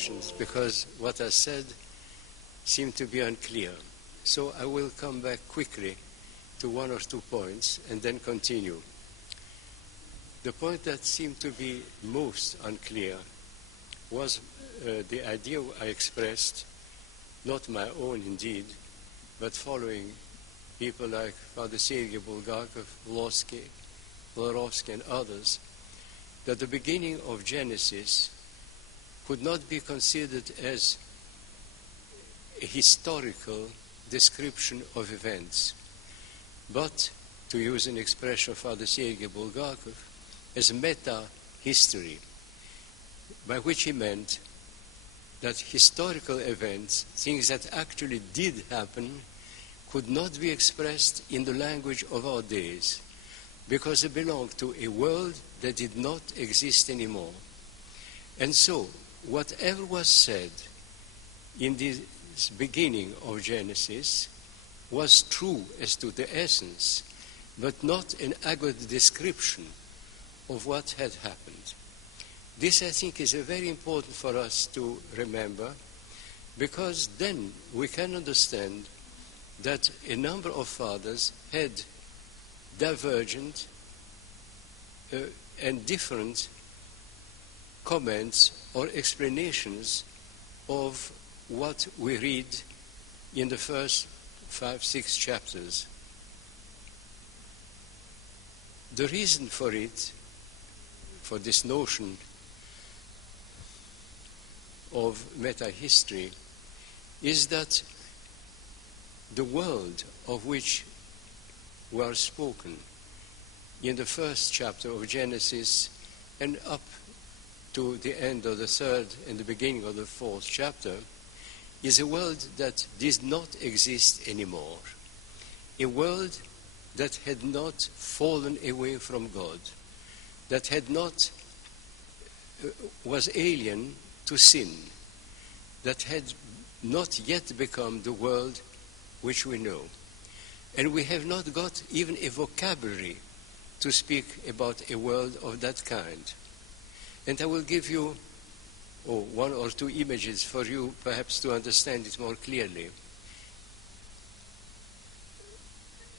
questions, because what I said seemed to be unclear. So I will come back quickly to one or two points and then continue. The point that seemed to be most unclear was the idea I expressed, not my own indeed, but following people like Father Sergei Bulgakov, Sourozh and others, that the beginning of Genesis could not be considered as a historical description of events, but, to use an expression of Father Sergei Bulgakov, as meta-history, by which he meant that historical events, things that actually did happen, could not be expressed in the language of our days, because they belonged to a world that did not exist anymore. And so, whatever was said in this beginning of Genesis was true as to the essence, but not an accurate description of what had happened. This, I think, is very important for us to remember, because then we can understand that a number of fathers had divergent and different comments or explanations of what we read in the first 5-6 chapters. The reason for it, for this notion of meta-history, is that the world of which we are spoken in the first chapter of Genesis and up to the end of the third and the beginning of the fourth chapter is a world that did not exist anymore, a world that had not fallen away from God, that had not was alien to sin, that had not yet become the world which we know. And we have not got even a vocabulary to speak about a world of that kind. And I will give you one or two images for you perhaps to understand it more clearly.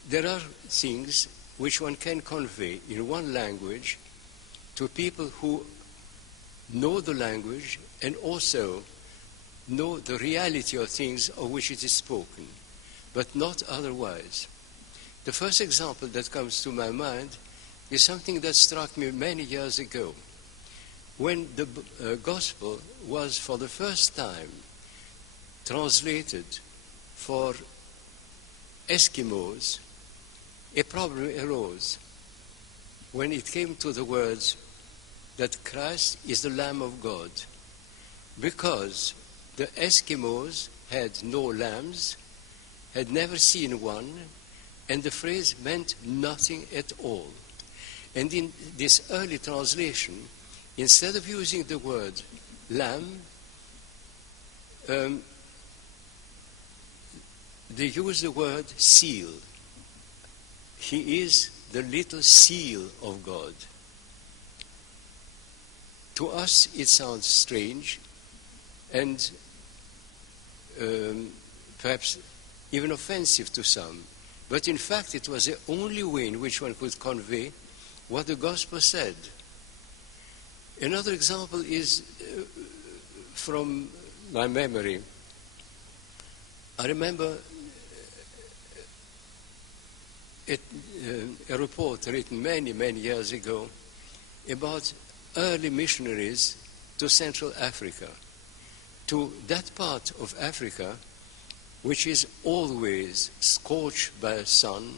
There are things which one can convey in one language to people who know the language and also know the reality of things of which it is spoken, but not otherwise. The first example that comes to my mind is something that struck me many years ago, when the gospel was for the first time translated for Eskimos. A problem arose when it came to the words that Christ is the Lamb of God, because the Eskimos had no lambs, had never seen one, and the phrase meant nothing at all. And in this early translation, instead of using the word lamb, they use the word seal. He is the little seal of God. To us it sounds strange and perhaps even offensive to some. But in fact it was the only way in which one could convey what the gospel said. Another example is from my memory. I remember a report written many, many years ago about early missionaries to Central Africa, to that part of Africa which is always scorched by the sun,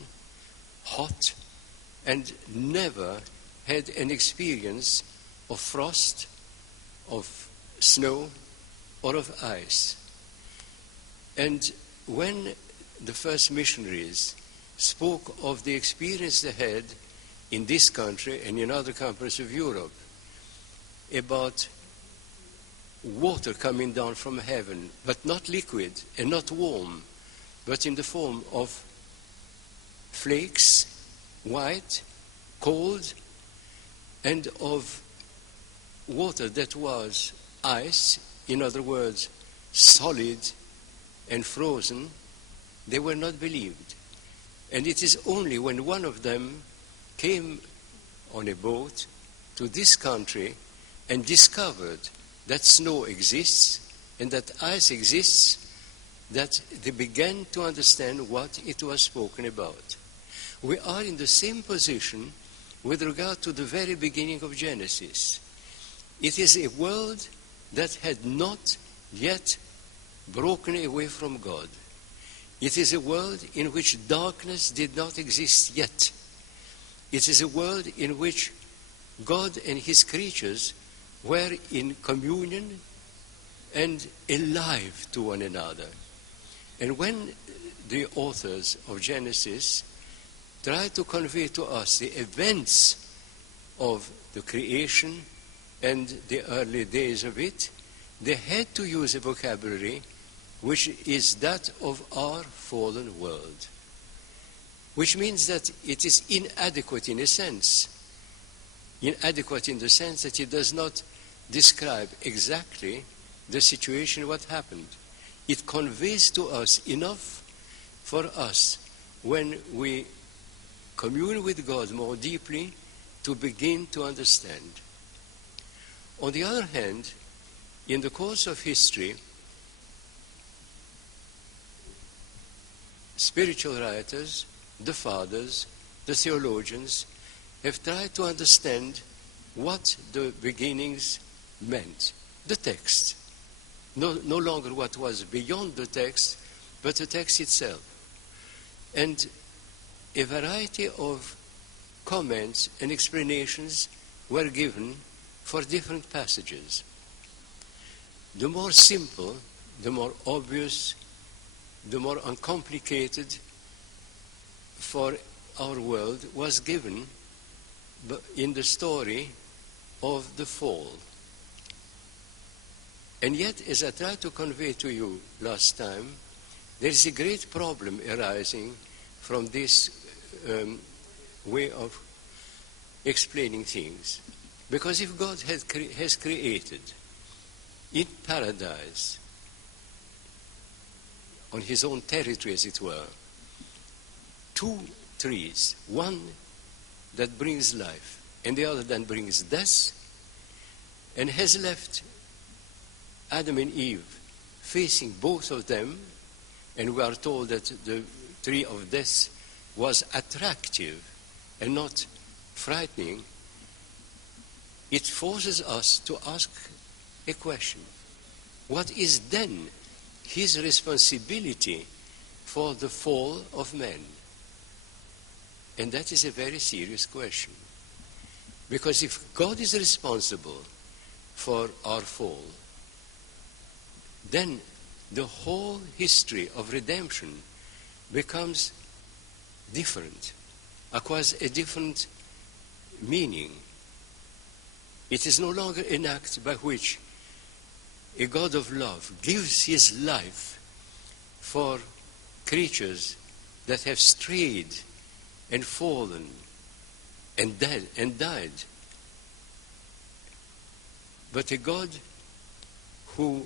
hot, and never had an experience of frost, of snow, or of ice. And when the first missionaries spoke of the experience they had in this country and in other countries of Europe about water coming down from heaven, but not liquid and not warm, but in the form of flakes, white, cold, and of water that was ice in other words, solid and frozen, they were not believed. And it is only when one of them came on a boat to this country and discovered that snow exists and that ice exists, that they began to understand what it was spoken about. We are in the same position with regard to the very beginning of Genesis. It is a world that had not yet broken away from God. It is a world in which darkness did not exist yet. It is a world in which God and his creatures were in communion and alive to one another. And when the authors of Genesis try to convey to us the events of the creation and the early days of it, they had to use a vocabulary which is that of our fallen world, which means that it is inadequate in a sense. Inadequate in the sense that it does not describe exactly the situation, what happened. It conveys to us enough for us, when we commune with God more deeply, to begin to understand. On the other hand, in the course of history, spiritual writers, the fathers, the theologians, have tried to understand what the beginnings meant. The text. No longer what was beyond the text, but the text itself. And a variety of comments and explanations were given for different passages. The more simple, the more obvious, the more uncomplicated for our world was given in the story of the fall. And yet, as I tried to convey to you last time, there is a great problem arising from this way of explaining things. Because if God has created in paradise, on his own territory as it were, two trees, one that brings life and the other that brings death, and has left Adam and Eve facing both of them, and we are told that the tree of death was attractive and not frightening, it forces us to ask a question. What is then his responsibility for the fall of man? And that is a very serious question. Because if God is responsible for our fall, then the whole history of redemption becomes different, acquires a different meaning. It is no longer an act by which a God of love gives his life for creatures that have strayed and fallen and died, but a God who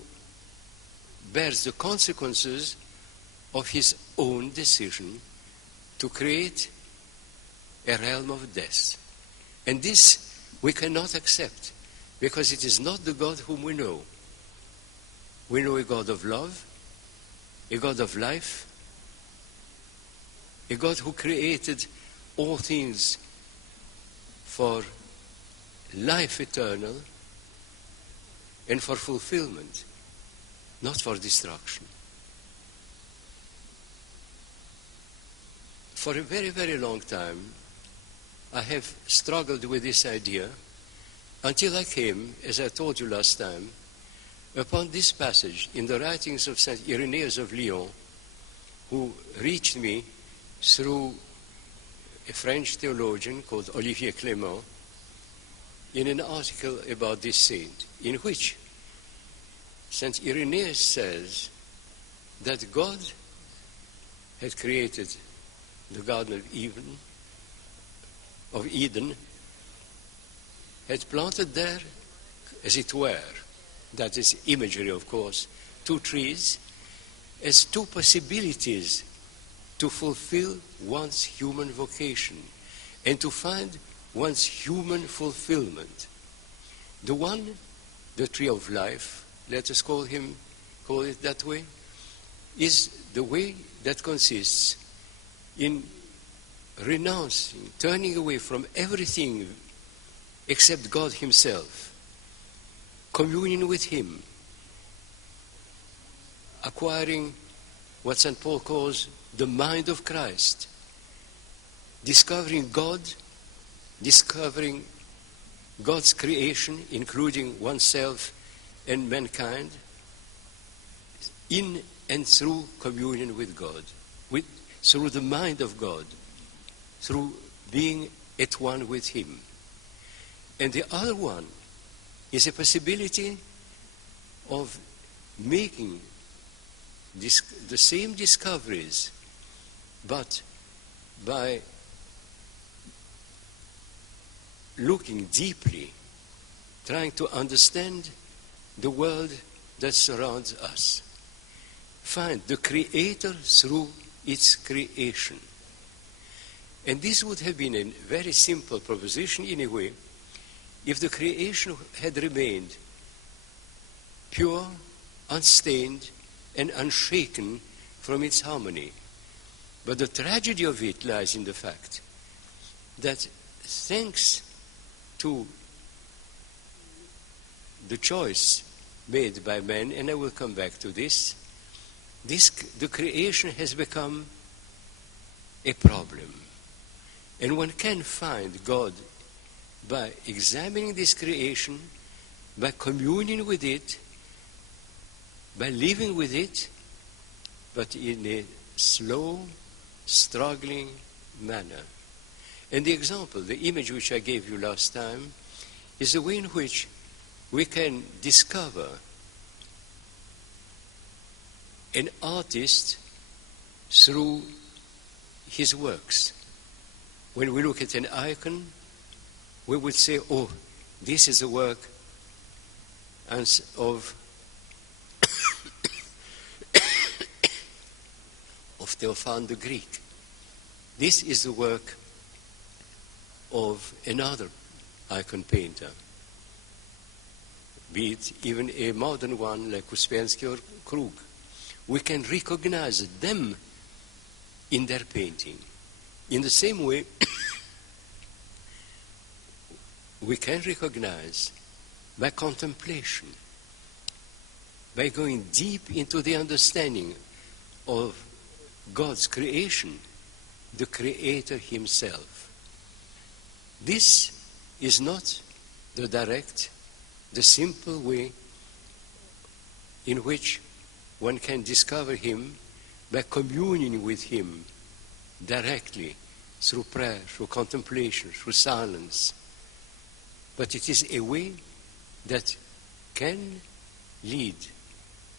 bears the consequences of his own decision to create a realm of death. And this we cannot accept, because it is not the God whom we know. We know a God of love, a God of life, a God who created all things for life eternal and for fulfillment, not for destruction. For a very, very long time, I have struggled with this idea until I came, as I told you last time, upon this passage in the writings of Saint Irenaeus of Lyon, who reached me through a French theologian called Olivier Clément, in an article about this saint, in which Saint Irenaeus says that God had created the Garden of Eden, had planted there, as it were, that is imagery of course, two trees, as two possibilities to fulfill one's human vocation and to find one's human fulfillment. The one, the tree of life, let us call it that way, is the way that consists in renouncing, turning away from everything except God himself, communion with him, acquiring what St. Paul calls the mind of Christ, discovering God, discovering God's creation, including oneself and mankind, in and through communion with God, through the mind of God, through being at one with him. And the other one is a possibility of making the same discoveries, but by looking deeply, trying to understand the world that surrounds us. Find the Creator through its creation. And this would have been a very simple proposition in a way if the creation had remained pure, unstained, and unshaken from its harmony. But the tragedy of it lies in the fact that thanks to the choice made by man, and I will come back to this, the creation has become a problem. And one can find God by examining this creation, by communing with it, by living with it, but in a slow, struggling manner. And the example, the image which I gave you last time, is the way in which we can discover an artist through his works. When we look at an icon, we would say, oh, this is a work of Theophan the Greek. This is the work of another icon painter, be it even a modern one like Uspensky or Krug. We can recognize them in their painting. In the same way, we can recognize by contemplation, by going deep into the understanding of God's creation, the Creator himself. This is not the direct, the simple way in which one can discover him by communing with him directly through prayer, through contemplation, through silence. But it is a way that can lead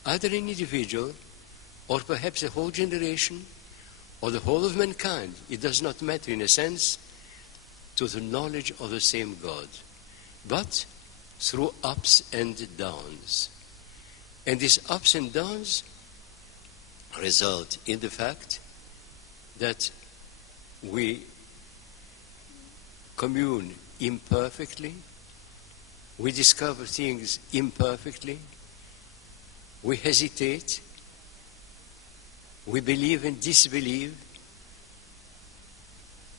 either an individual or perhaps a whole generation or the whole of mankind, it does not matter in a sense, to the knowledge of the same God, but through ups and downs. And these ups and downs result in the fact that we commune imperfectly, we discover things imperfectly, we hesitate, we believe and disbelieve,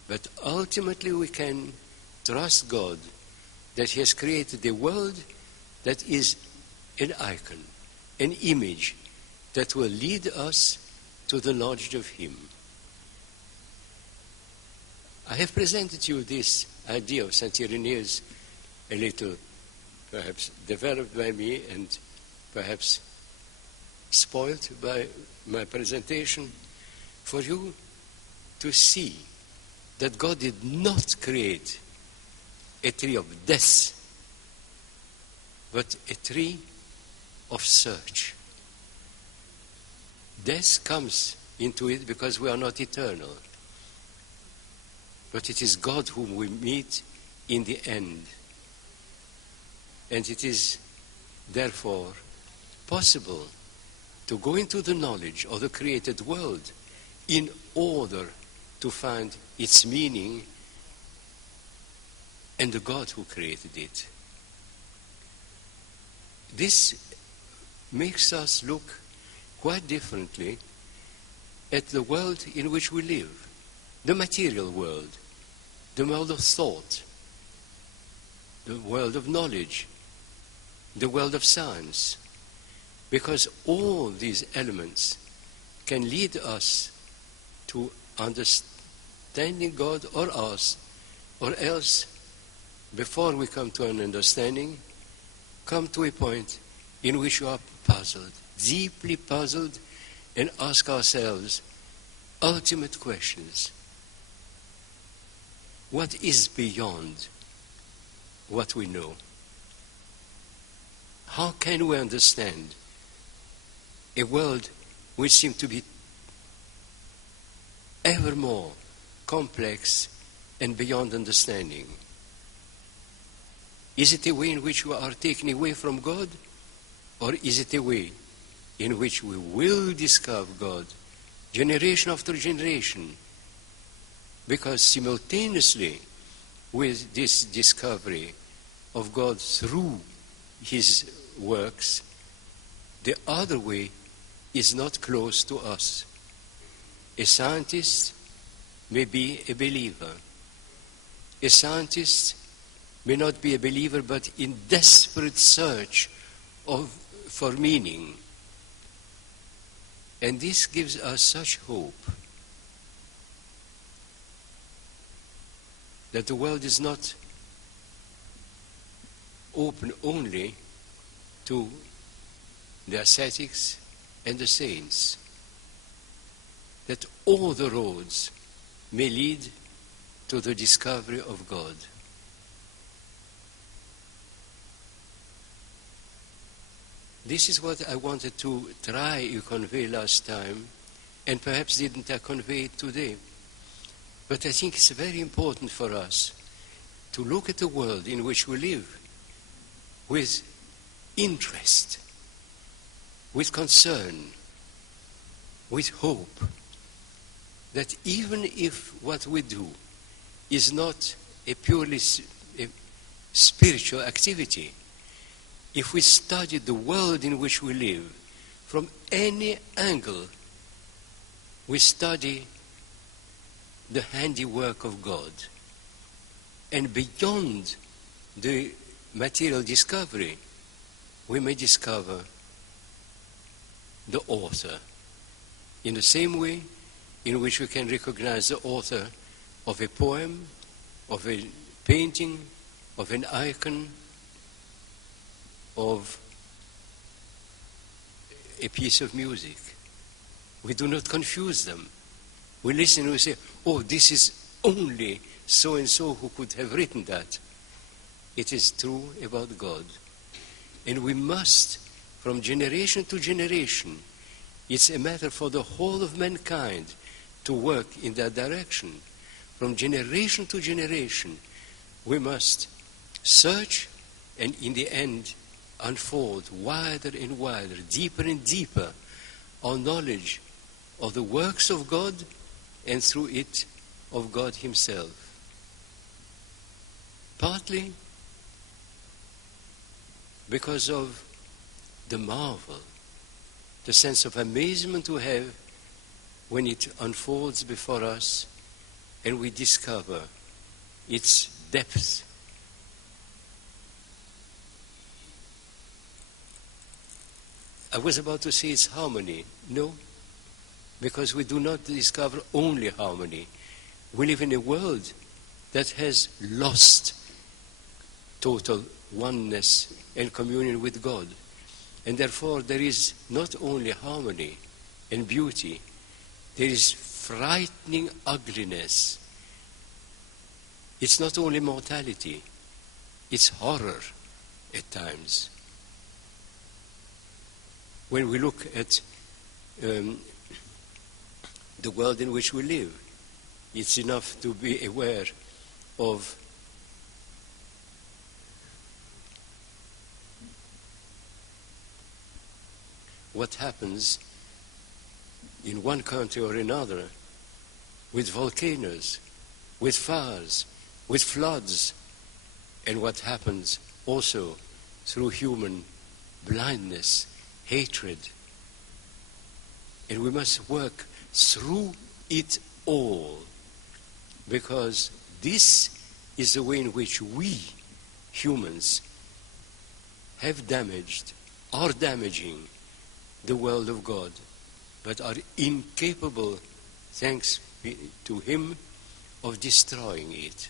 but ultimately we can trust God that he has created a world that is an icon, an image that will lead us to the knowledge of him. I have presented you this idea of St. Irenaeus, a little perhaps developed by me and perhaps spoiled by my presentation, for you to see that God did not create a tree of death, but a tree of search. Death comes into it because we are not eternal. But it is God whom we meet in the end. And it is therefore, possible to go into the knowledge of the created world in order to find its meaning and the God who created it. This makes us look quite differently at the world in which we live, the material world, the world of thought, the world of knowledge, the world of science, because all these elements can lead us to understanding God or us, or else, before we come to an understanding, come to a point in which we are puzzled, deeply puzzled, and ask ourselves ultimate questions. What is beyond what we know? How can we understand a world which seems to be ever more complex and beyond understanding? Is it a way in which we are taken away from God, or is it a way in which we will discover God generation after generation? Because simultaneously with this discovery of God through his works, the other way is not close to us. A scientist may be a believer. A scientist may not be a believer, but in desperate search for meaning. And this gives us such hope that the world is not open only to the ascetics and the saints, that all the roads may lead to the discovery of God. This is what I wanted to try to convey last time, and perhaps didn't I convey it today. But I think it's very important for us to look at the world in which we live with interest, with concern, with hope, that even if what we do is not a purely spiritual activity, if we study the world in which we live from any angle, we study the handiwork of God. And beyond the material discovery, we may discover the author, in the same way in which we can recognize the author of a poem, of a painting, of an icon, of a piece of music. We do not confuse them. We listen and we say, oh, this is only so-and-so who could have written that. It is true about God. And we must, from generation to generation, it's a matter for the whole of mankind to work in that direction. From generation to generation, we must search and in the end unfold wider and wider, deeper and deeper, our knowledge of the works of God and through it of God himself. Partly because of the marvel, the sense of amazement we have when it unfolds before us and we discover its depth. I was about to say it's harmony. No, because we do not discover only harmony. We live in a world that has lost total oneness and communion with God. And therefore there is not only harmony and beauty, there is frightening ugliness. It's not only mortality, it's horror at times. When we look at the world in which we live, it's enough to be aware of what happens in one country or another with volcanoes, with fires, with floods, and what happens also through human blindness, hatred. And we must work through it all, because this is the way in which we, humans, have damaged, are damaging the world of God, but are incapable, thanks to Him, of destroying it.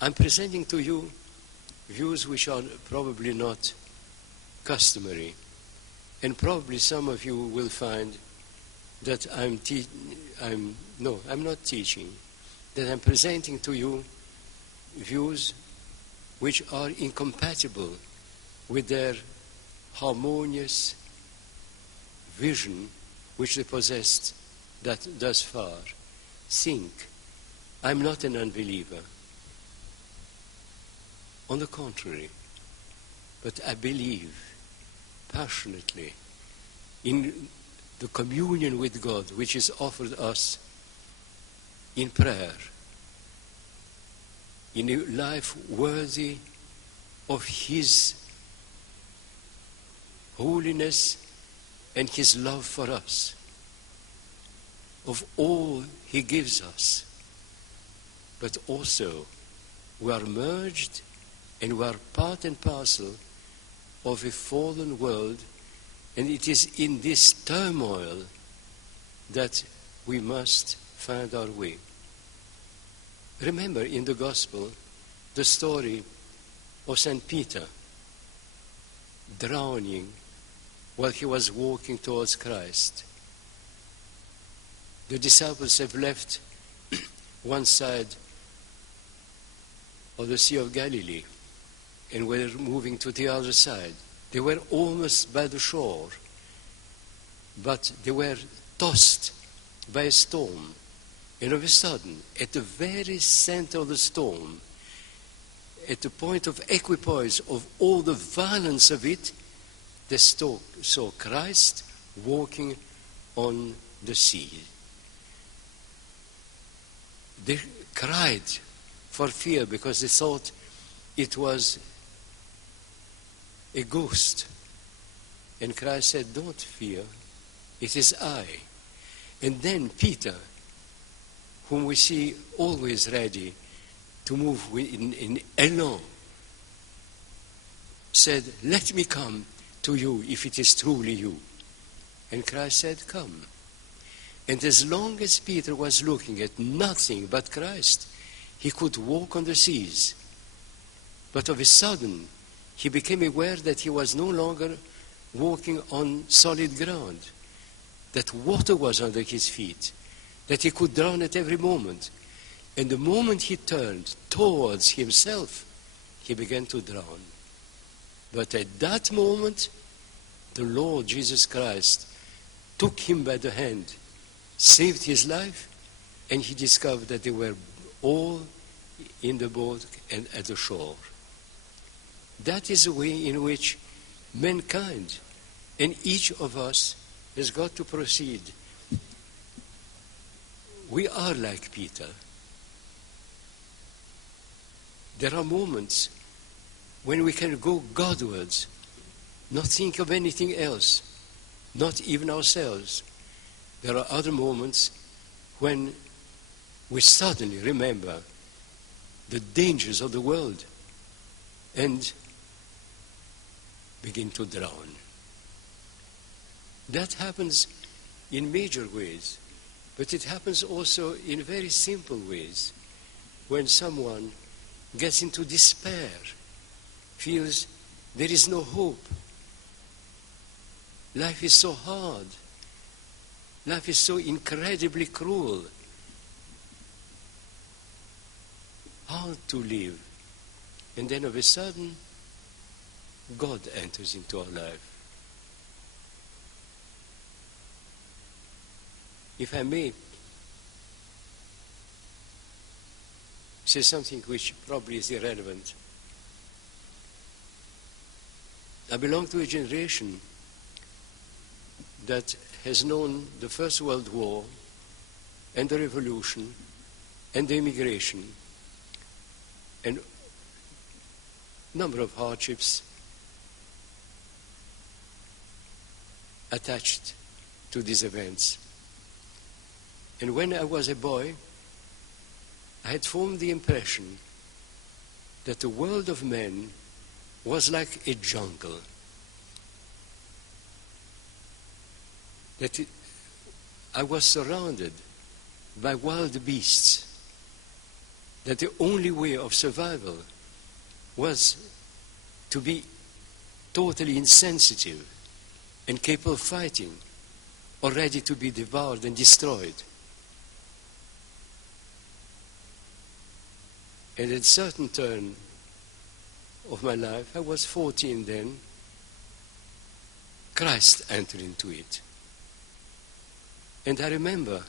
I'm presenting to you views which are probably not customary, and probably some of you will find that I'm not teaching, that I'm presenting to you views which are incompatible with their harmonious vision which they possessed thus far. Think, I'm not an unbeliever. On the contrary, but I believe passionately in the communion with God which is offered us in prayer, in a life worthy of His holiness and His love for us, of all He gives us. But also we are merged and we are part and parcel of a fallen world, and it is in this turmoil that we must find our way. Remember in the Gospel the story of St. Peter drowning while he was walking towards Christ. The disciples have left one side of the Sea of Galilee and were moving to the other side. They were almost by the shore, but they were tossed by a storm. And of a sudden, at the very center of the storm, at the point of equipoise of all the violence of it, they saw Christ walking on the sea. They cried for fear because they thought it was a ghost. And Christ said, don't fear, it is I. And then Peter, whom we see always ready to move in elan, said, let me come to you if it is truly you. And Christ said, come. And as long as Peter was looking at nothing but Christ, he could walk on the seas. But of a sudden, he became aware that he was no longer walking on solid ground, that water was under his feet, that he could drown at every moment. And the moment he turned towards himself, he began to drown. But at that moment, the Lord Jesus Christ took him by the hand, saved his life, and he discovered that they were all in the boat and at the shore. That is the way in which mankind and each of us has got to proceed. We are like Peter. There are moments when we can go Godwards, not think of anything else, not even ourselves. There are other moments when we suddenly remember the dangers of the world and begin to drown. That happens in major ways, but it happens also in very simple ways. When someone gets into despair, feels there is no hope, life is so hard, life is so incredibly cruel, hard to live. And then of a sudden, God enters into our life. If I may say something which probably is irrelevant, I belong to a generation that has known the First World War and the revolution and the immigration and a number of hardships attached to these events. And when I was a boy, I had formed the impression that the world of men was like a jungle. I was surrounded by wild beasts, that the only way of survival was to be totally insensitive and capable of fighting, or ready to be devoured and destroyed. And at a certain turn of my life, I was 14 then, Christ entered into it. And I remember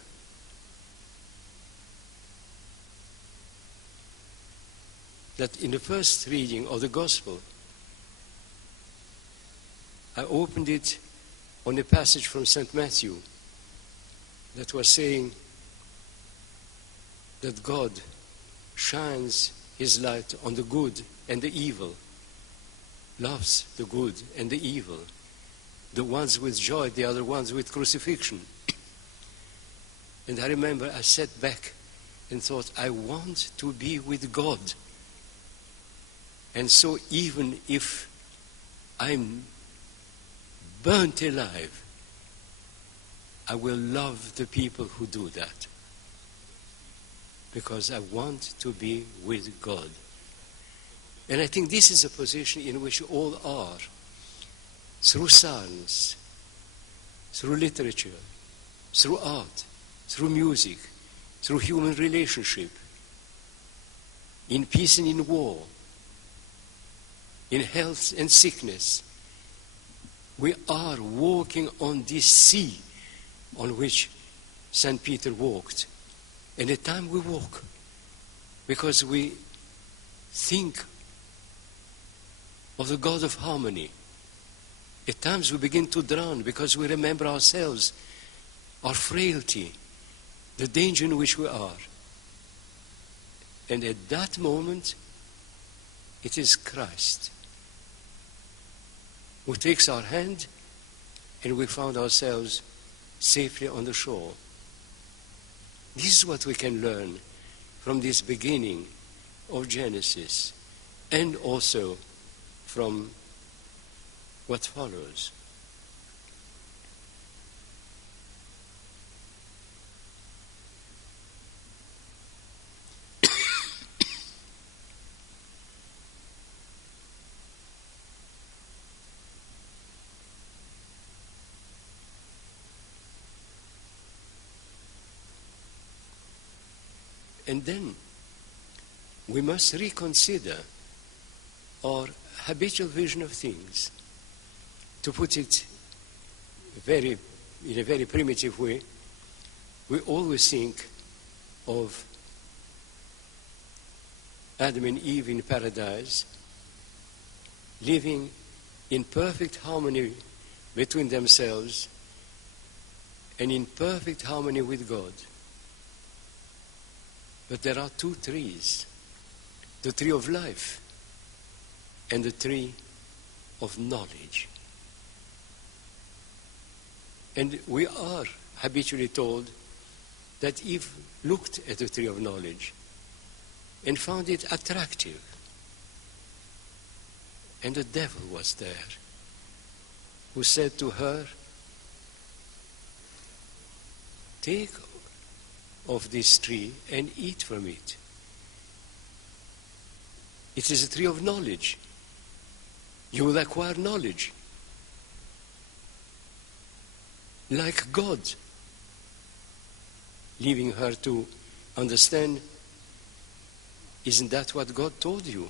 that in the first reading of the Gospel, I opened it on a passage from St. Matthew that was saying that God shines his light on the good and the evil, loves the good and the evil, the ones with joy, the other ones with crucifixion. And I remember I sat back and thought, I want to be with God. And so even if I'm burnt alive, I will love the people who do that, because I want to be with God. And I think this is a position in which all are, through science, through literature, through art, through music, through human relationship, in peace and in war, in health and sickness. We are walking on this sea on which St. Peter walked. And at times we walk because we think of the God of harmony. At times we begin to drown because we remember ourselves, our frailty, the danger in which we are. And at that moment, it is Christ who takes our hand, and we found ourselves safely on the shore. This is what we can learn from this beginning of Genesis, and also from what follows. And then we must reconsider our habitual vision of things. To put it in a very primitive way, we always think of Adam and Eve in paradise, living in perfect harmony between themselves and in perfect harmony with God. But there are two trees, the tree of life and the tree of knowledge. And we are habitually told that Eve looked at the tree of knowledge and found it attractive. And the devil was there, who said to her, "Take of this tree and eat from it. It is a tree of knowledge. You will acquire knowledge. Like God," leaving her to understand, isn't that what God told you?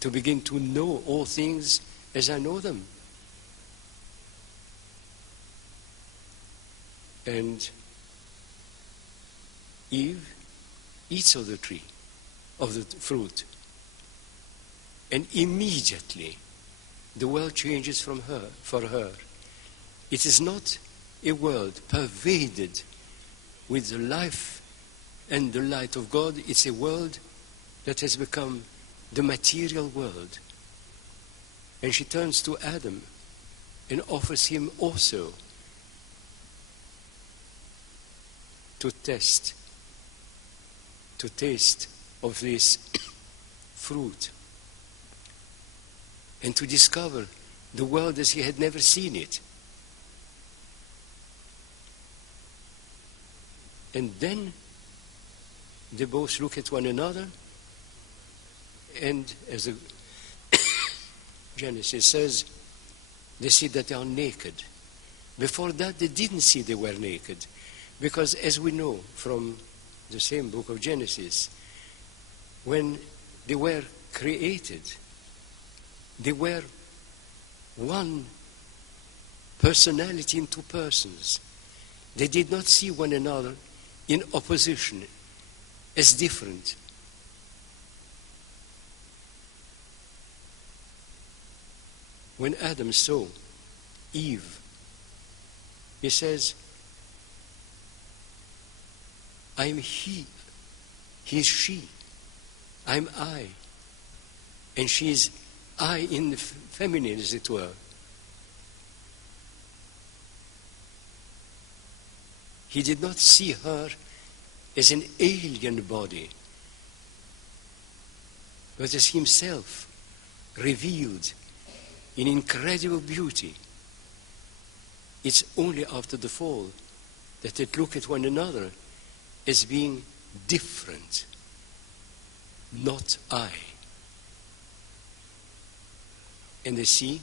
To begin to know all things as I know them. And Eve eats of the tree, of the fruit. And immediately the world changes for her. It is not a world pervaded with the life and the light of God. It's a world that has become the material world. And she turns to Adam and offers him also to taste of this fruit and to discover the world as he had never seen it. And then they both look at one another, and as the Genesis says, they see that they are naked. Before that, they didn't see they were naked, because as we know from the same book of Genesis, when they were created, they were one personality in two persons. They did not see one another in opposition, as different. When Adam saw Eve, he says, I'm he is she, I'm I, and she is I in the feminine, as it were. He did not see her as an alien body, but as himself revealed in incredible beauty. It's only after the fall that they look at one another as being different, not I. And they see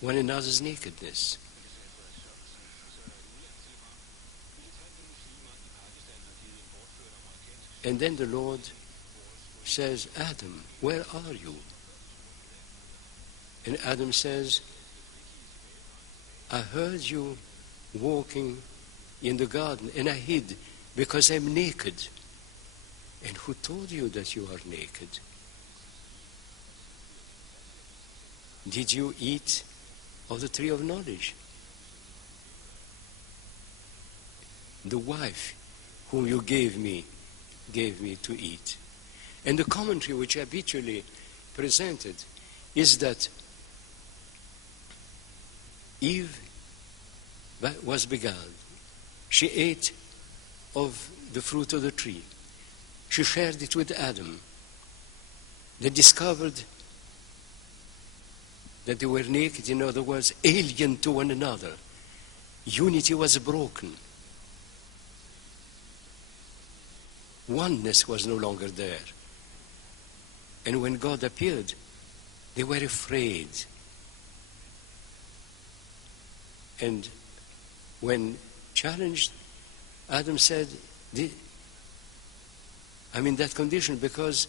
one another's nakedness. And then the Lord says, Adam, where are you? And Adam says, I heard you walking in the garden, and I hid because I'm naked. And who told you that you are naked? Did you eat of the tree of knowledge? The wife whom you gave me to eat. And the commentary which habitually presented is that Eve was beguiled. She ate of the fruit of the tree. She shared it with Adam. They discovered that they were naked, in other words, alien to one another. Unity was broken. Oneness was no longer there. And when God appeared, they were afraid. And when challenged, Adam said, I'm in that condition because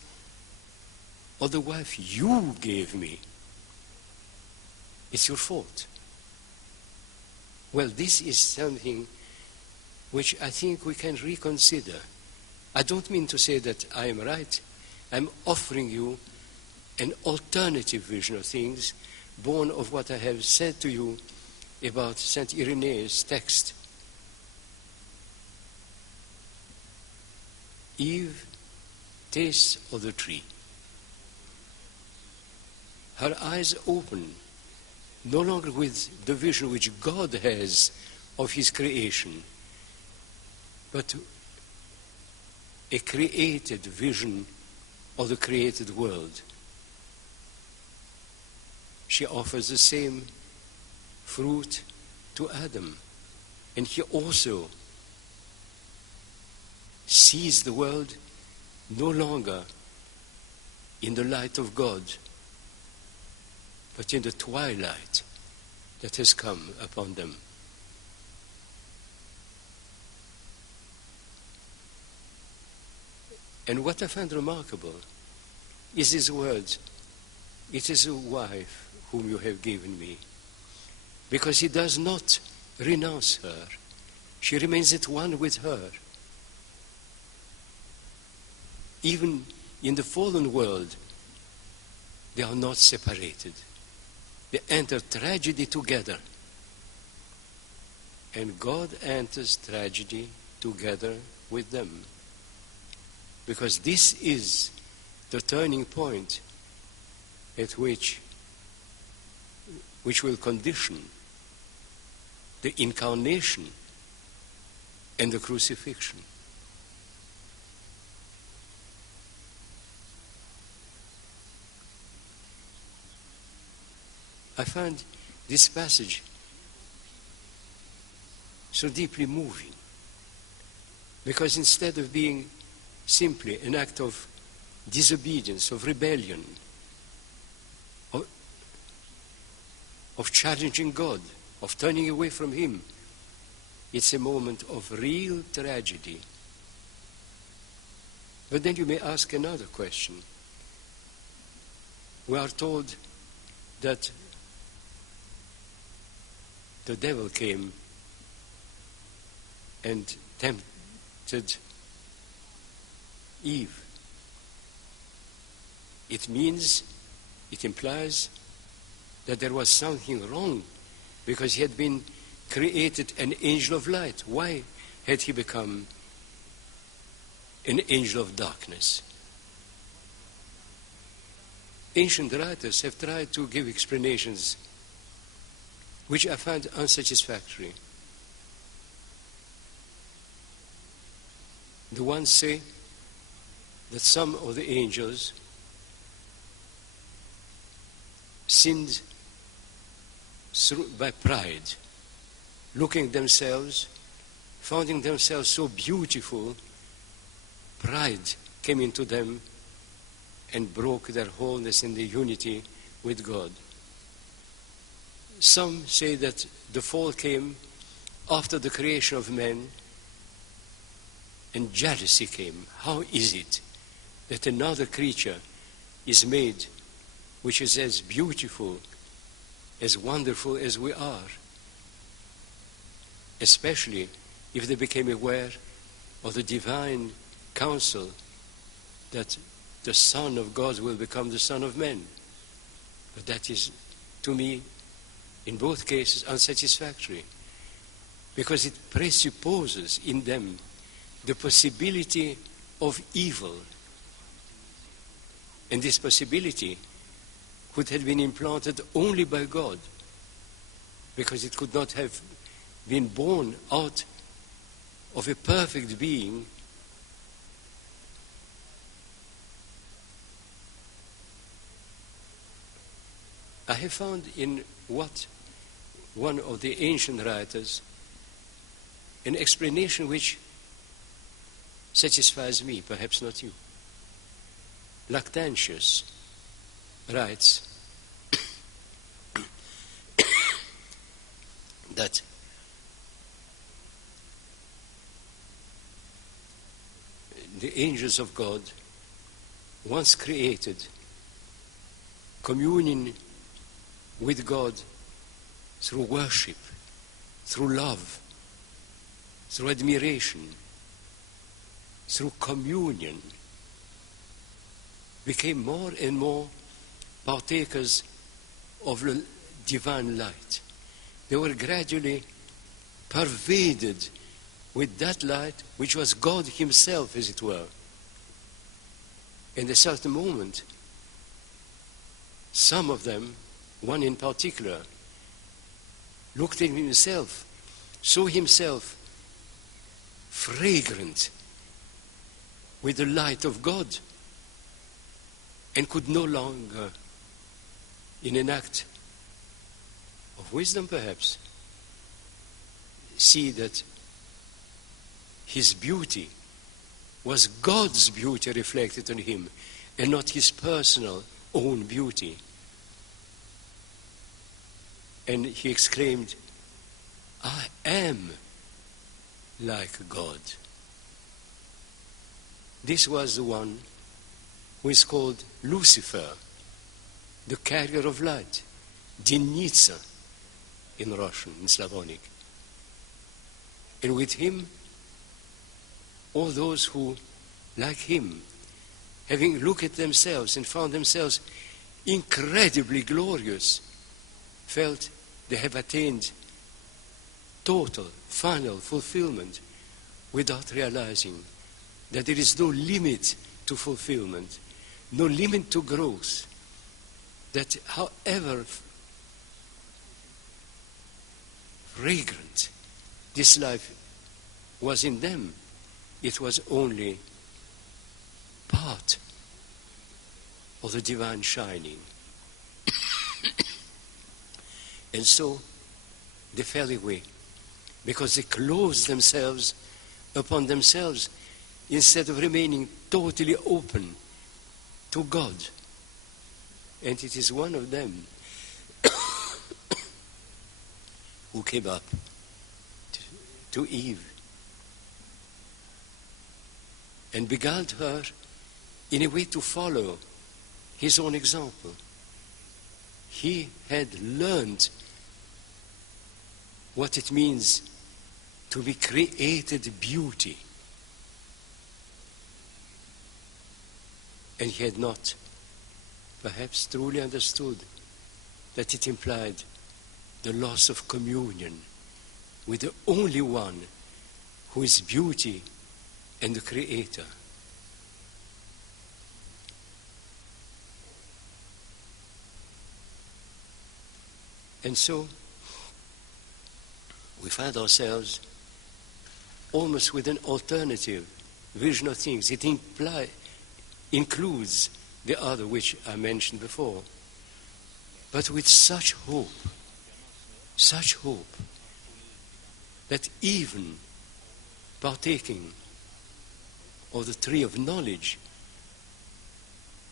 of the wife you gave me. It's your fault. Well, this is something which I think we can reconsider. I don't mean to say that I am right. I'm offering you an alternative vision of things, born of what I have said to you about St. Irenaeus' text. Eve tastes of the tree. Her eyes open, no longer with the vision which God has of his creation, but a created vision of the created world. She offers the same fruit to Adam, and he also sees the world no longer in the light of God, but in the twilight that has come upon them. And what I find remarkable is his words, it is a wife whom you have given me. Because he does not renounce her. She remains at one with her. Even in the fallen world, they are not separated. They enter tragedy together. And God enters tragedy together with them. Because this is the turning point at which will condition the incarnation and the crucifixion. I find this passage so deeply moving, because instead of being simply an act of disobedience, of rebellion, of challenging God, of turning away from Him, it's a moment of real tragedy. But then you may ask another question. We are told that the devil came and tempted Eve. It implies that there was something wrong, because he had been created an angel of light. Why had he become an angel of darkness? Ancient writers have tried to give explanations which I find unsatisfactory. The ones say that some of the angels sinned by pride, looking themselves, finding themselves so beautiful, pride came into them and broke their wholeness in the unity with God. Some say that the fall came after the creation of man, and jealousy came. How is it that another creature is made which is as beautiful, as wonderful as we are? Especially if they became aware of the divine counsel that the Son of God will become the Son of Man. But that is, to me, in both cases, unsatisfactory, because it presupposes in them the possibility of evil. And this possibility could have been implanted only by God, because it could not have been born out of a perfect being. I have found in what one of the ancient writers an explanation which satisfies me, perhaps not you. Lactantius writes that the angels of God, once created, communing with God through worship, through love, through admiration, through communion, became more and more partakers of the divine light. They were gradually pervaded with that light which was God Himself, as it were. And at a certain moment, some of them, one in particular, looked at himself, saw himself fragrant with the light of God, and could no longer, in an act of wisdom perhaps, see that his beauty was God's beauty reflected on him, and not his personal own beauty. And he exclaimed, "I am like God." This was the one who is called Lucifer, the carrier of light, Denitsa in Russian, in Slavonic. And with him, all those who, like him, having looked at themselves and found themselves incredibly glorious, felt they have attained total, final fulfillment without realizing that there is no limit to fulfillment, no limit to growth, that however fragrant this life was in them, it was only part of the divine shining. And so they fell away because they closed themselves upon themselves instead of remaining totally open to God. And it is one of them who came up to Eve and beguiled her in a way to follow his own example. He had learned what it means to be created beauty. And he had not perhaps truly understood that it implied the loss of communion with the only one who is beauty and the creator. And so we find ourselves almost with an alternative vision of things. It includes the other which I mentioned before, but with such hope that even partaking of the tree of knowledge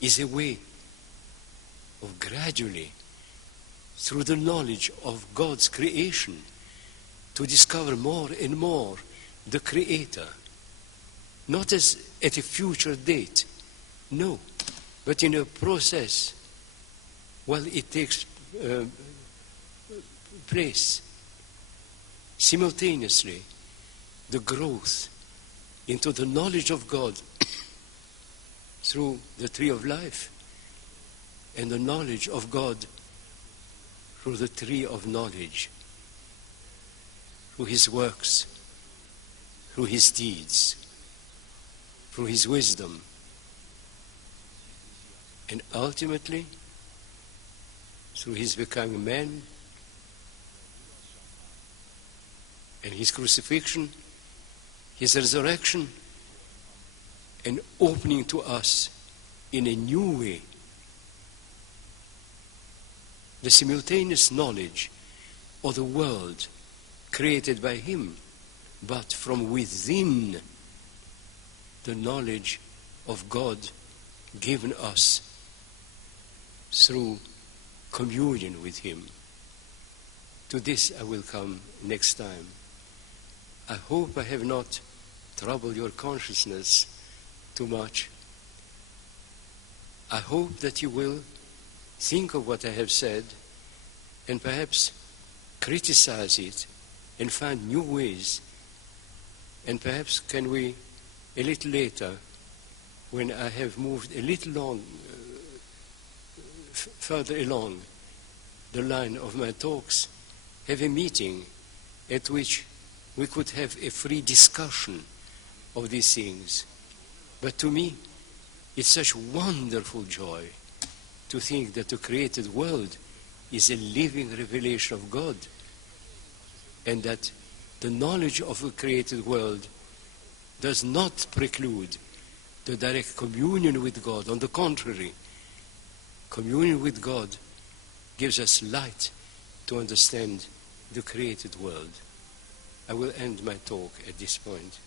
is a way of gradually, through the knowledge of God's creation, to discover more and more the Creator, not as at a future date, no, but in a process while it takes place. Simultaneously, the growth into the knowledge of God through the tree of life, and the knowledge of God through the tree of knowledge, through his works, through his deeds, through his wisdom, and ultimately through his becoming man and his crucifixion, his resurrection, and opening to us in a new way the simultaneous knowledge of the world created by him, but from within the knowledge of God given us through communion with him. To this I will come next time. I hope I have not troubled your consciousness too much. I hope that you will think of what I have said and perhaps criticize it and find new ways. And perhaps can we, a little later, when I have moved a little further along the line of my talks, have a meeting at which we could have a free discussion of these things. But to me, it's such wonderful joy to think that the created world is a living revelation of God, and that the knowledge of a created world does not preclude the direct communion with God. On the contrary, communion with God gives us light to understand the created world. I will end my talk at this point.